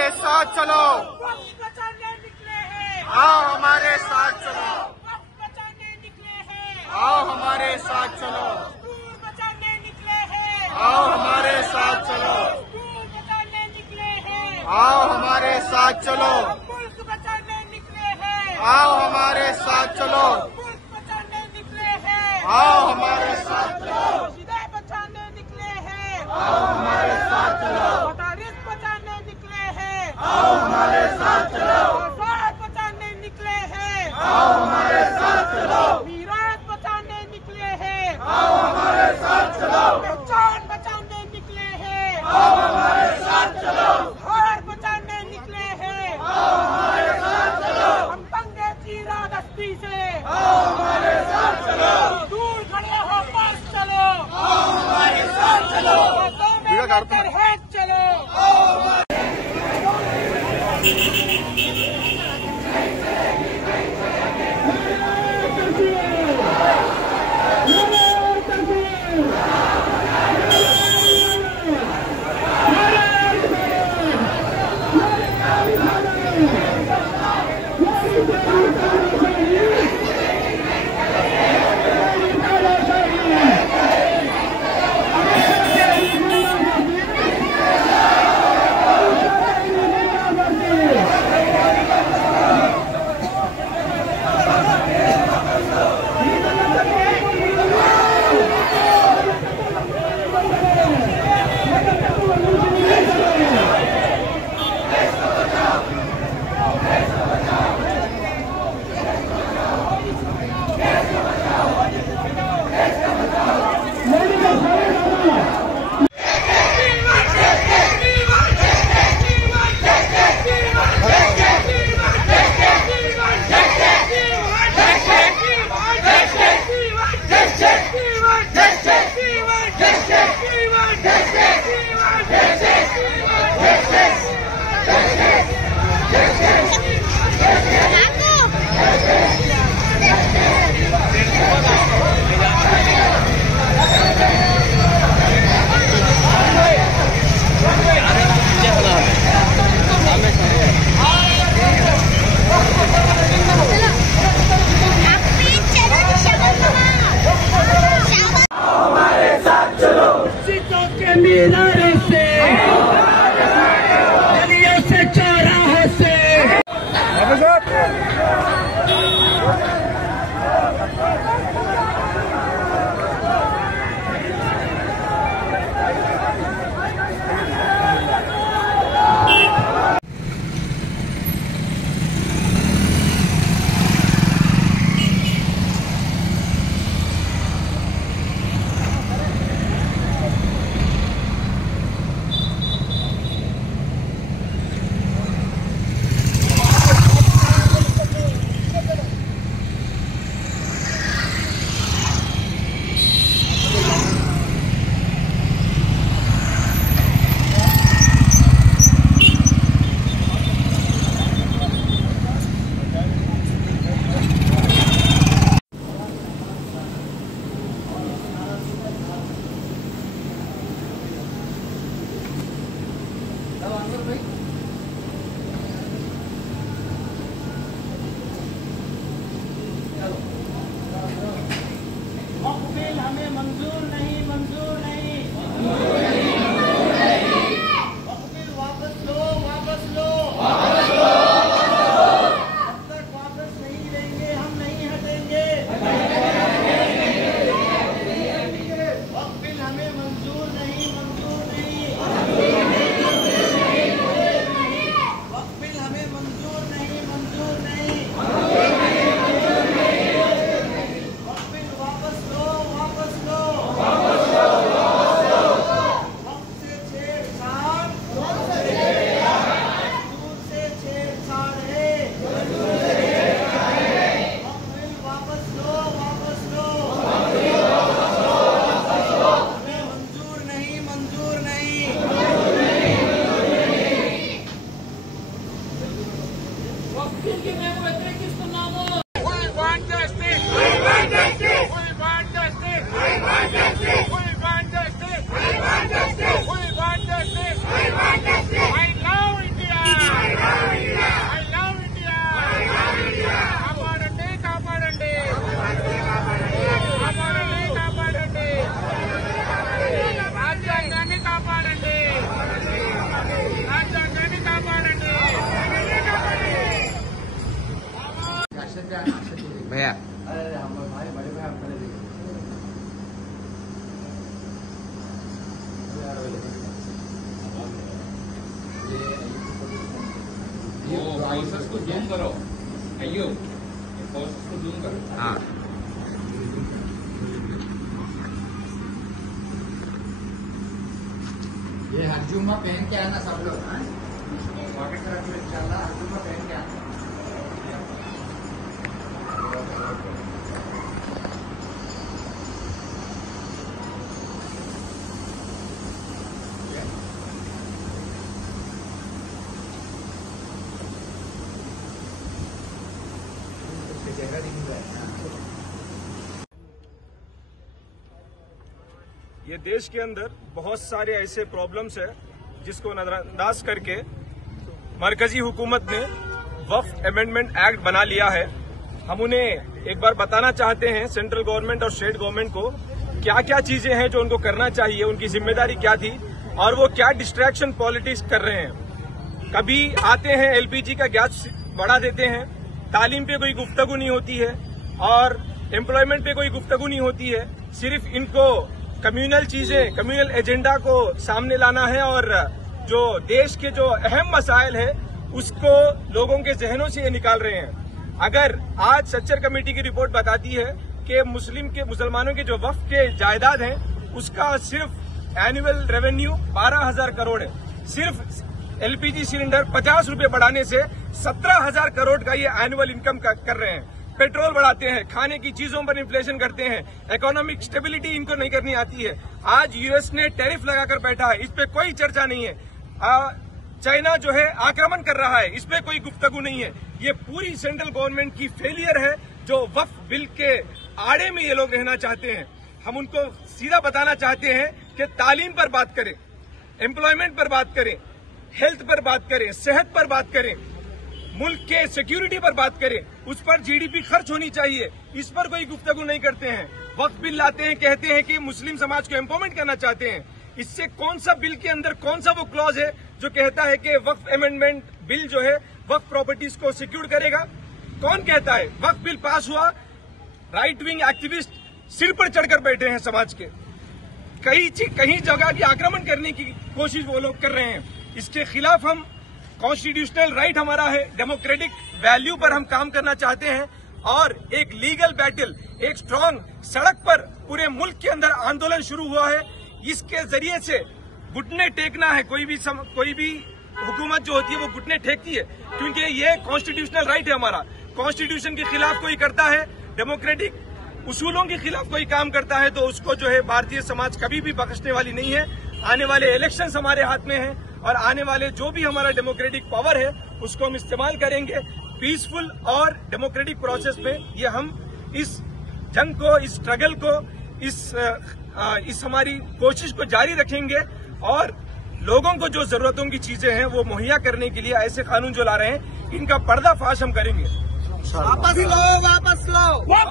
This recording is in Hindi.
हमारे साथ चलो, बचाने निकले हैं, आओ हमारे साथ चलो, बचाने निकले हैं, आओ हमारे साथ चलो, बचाने निकले हैं, आओ हमारे साथ चलो, बचाने निकले हैं, आओ हमारे साथ चलो, मुल्क बचाने निकले हैं, आओ हमारे साथ चलो, मुल्क बचाने निकले हैं, आओ हमारे साथ चलो, सीधे बचाने निकले हैं, आओ हमारे साथ चलो, मदारिस बचाने निकले हैं, आओ हमारे साथ चलो, आजाद बचाने निकले हैं, आओ हमारे साथ चलो, मीरात बचाने निकले हैं, आओ हमारे साथ चलो, पहचान बचाने निकले हैं, आओ हमारे साथ चलो, हार बचाने निकले हैं, आओ हमारे साथ चलो, हम दंगे की राजस्ती से आओ हमारे साथ चलो, दूर खड़े हो पास चलो, आओ हमारे साथ चलो, है चलो। मीनारे से गलियों से चौराहों से हमें मंजूर नहीं, मंजूर नहीं, वापस लो, वापस लो, जब तक वापस नहीं लेंगे हम नहीं हटेंगे। वक़्फ़िल हमें मंजूर नहीं, मंजूर नहीं, वक़्फ़िल हमें मंजूर नहीं, मंजूर नहीं, वक़्फ़िल वापस लो, वापस लो, वक्त से छेड़छाड़, दूर से छेड़छाड़ है, वक़्फ़िल वापस लो, वापस लो, हमें मंजूर नहीं, मंजूर नहीं, वक़्फ़िल की मैं वो इतने किसको नाम हो। We want justice. We want justice. We want justice. We want justice. We want justice. We want justice. We want justice. We want justice. I love India. Spices को जूम करो, अयो स्पाइसेस को जूम करो। हाँ ये हरजुमा पहन के आना सब लोग, पॉकेट रख लो इंशाल्लाह, हरजुमा पहन के आना। जगह नहीं है। ये देश के अंदर बहुत सारे ऐसे प्रॉब्लम्स है जिसको नजरअंदाज करके मरकजी हुकूमत ने वक्फ अमेंडमेंट एक्ट बना लिया है। हम उन्हें एक बार बताना चाहते हैं, सेंट्रल गवर्नमेंट और स्टेट गवर्नमेंट को, क्या क्या चीजें हैं जो उनको करना चाहिए, उनकी जिम्मेदारी क्या थी और वो क्या डिस्ट्रैक्शन पॉलिटिक्स कर रहे हैं। कभी आते हैं एलपीजी का गैस बढ़ा देते हैं, तालीम पे कोई गुफ्तगू नहीं होती है और एम्प्लॉयमेंट पे कोई गुफ्तगू नहीं होती है। सिर्फ इनको कम्युनल चीजें, कम्युनल एजेंडा को सामने लाना है और जो देश के जो अहम मसाइल है उसको लोगों के जहनों से ये निकाल रहे हैं। अगर आज सच्चर कमेटी की रिपोर्ट बताती है कि मुसलमानों के जो वक्फ के जायदाद हैं उसका सिर्फ एनुअल रेवेन्यू 12,000 करोड़ है। सिर्फ एलपीजी सिलेंडर 50 रुपए बढ़ाने से 17,000 करोड़ का ये एनुअल इनकम कर रहे हैं। पेट्रोल बढ़ाते हैं, खाने की चीजों पर इन्फ्लेशन करते हैं, इकोनॉमिक स्टेबिलिटी इनको नहीं करनी आती है। आज यूएस ने टैरिफ लगाकर बैठा है, इस पे कोई चर्चा नहीं है। चाइना जो है आक्रमण कर रहा है, इस पे कोई गुफ्तगू नहीं है। ये पूरी सेंट्रल गवर्नमेंट की फेलियर है जो वक्फ बिल के आड़े में ये लोग रहना चाहते हैं। हम उनको सीधा बताना चाहते हैं कि तालीम पर बात करें, एम्प्लॉयमेंट पर बात करें, हेल्थ पर बात करें, सेहत पर बात करें, मुल्क के सिक्योरिटी पर बात करें, उस पर जीडीपी खर्च होनी चाहिए। इस पर कोई गुफ्तगू नहीं करते हैं। वक्फ बिल लाते हैं, कहते हैं कि मुस्लिम समाज को एम्पावरमेंट करना चाहते हैं। इससे कौन सा बिल के अंदर कौन सा वो क्लॉज है जो कहता है कि वक्फ अमेंडमेंट बिल जो है वक्फ प्रॉपर्टीज को सिक्योर करेगा? कौन कहता है? वक्फ बिल पास हुआ, राइट विंग एक्टिविस्ट सिर पर चढ़कर बैठे हैं समाज के, कई जगह की आक्रमण करने की कोशिश वो लोग कर रहे हैं। इसके खिलाफ हम, कॉन्स्टिट्यूशनल राइट हमारा है, डेमोक्रेटिक वैल्यू पर हम काम करना चाहते हैं और एक लीगल बैटल, एक स्ट्रांग सड़क पर पूरे मुल्क के अंदर आंदोलन शुरू हुआ है। इसके जरिए से घुटने टेकना है। कोई भी हुकूमत जो होती है वो घुटने टेकती है क्योंकि ये कॉन्स्टिट्यूशनल राइट है हमारा। कॉन्स्टिट्यूशन के खिलाफ कोई करता है, डेमोक्रेटिक उसूलों के खिलाफ कोई काम करता है तो उसको जो है भारतीय समाज कभी भी बख्शने वाली नहीं है। आने वाले इलेक्शंस हमारे हाथ में हैं और आने वाले जो भी हमारा डेमोक्रेटिक पावर है उसको हम इस्तेमाल करेंगे पीसफुल और डेमोक्रेटिक प्रोसेस में। ये हम इस जंग को, इस स्ट्रगल को, इस हमारी कोशिश को जारी रखेंगे और लोगों को जो जरूरतों की चीजें हैं वो मुहैया करने के लिए ऐसे कानून जो ला रहे हैं इनका पर्दाफाश हम करेंगे। वापस लो, वापस लो।